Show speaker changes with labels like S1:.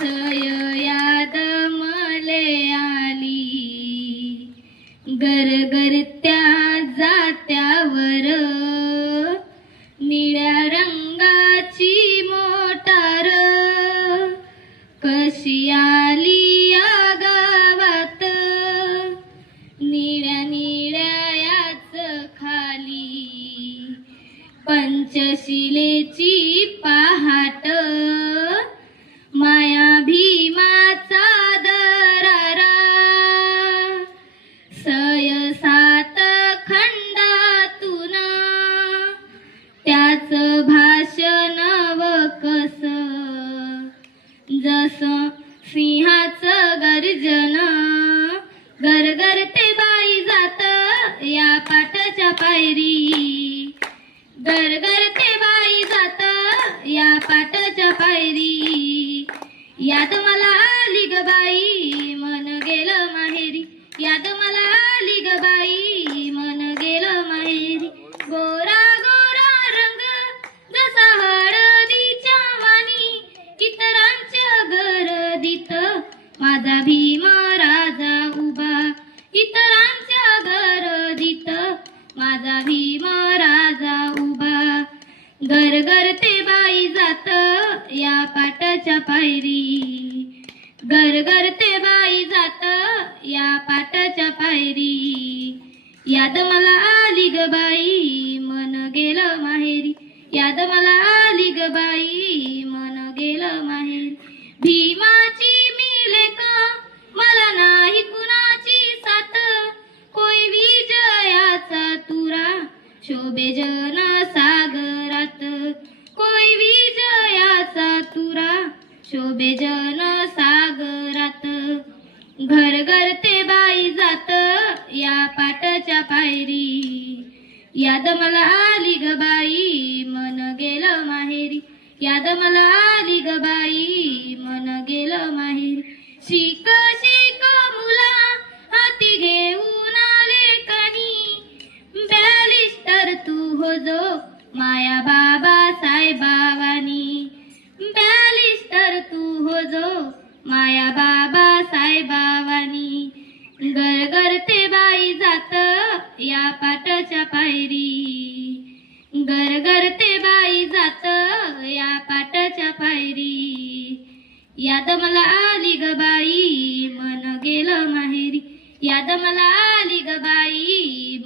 S1: अथय याद मले आली. गरगरत्या जात्यावर निळ्या रंगाची मोटार. कशी आली या गावात निळ्या निळ्या याच खाली. पंचशिलेची भाषण व कस. जस सिंहाचं गर्जन गरगर ते बाई जात या पाटाच्या पायरी. गरगर ते बाई जात या पाटाच्या पायरी. याद मला आली ग बाई मन गेलं माहेरी. याद मला आली ग बाई मन गेलं माहेरी. बोल गर्दीत माझा भीम राजा उभा. इतरांच्या गर्दीत माझा भीम राजा उभा. गरगर ते बाई जात. या पाटाच्या पायरी. गरगर ते बाई जात. या पाटाच्या पायरी. याद मला आली ग बाई मन गेलं माहेरी. याद मला आली ग बाई मन गेलं माहेरी. भीमाची शोभे जन सागरात कोई विजयाचा तुरा. शोभे जन सागरात घर घर ते बाई जात या पाटाच्या पायरी. याद मला आली ग बाई मन गेलं माहेरी. याद मला आली ग बाई मन गेलं माहेरी. शिक माया बाबा साहेबावानी तर तू हो जो माया बाबा साहेबावानी गरगर ते बाई जात या पाटाच्या पायरी. गरगर ते बाई जात या पाटाच्या पायरी. याद मला आली ग बाई मन गेलं माहेरी. याद मला आली ग बाई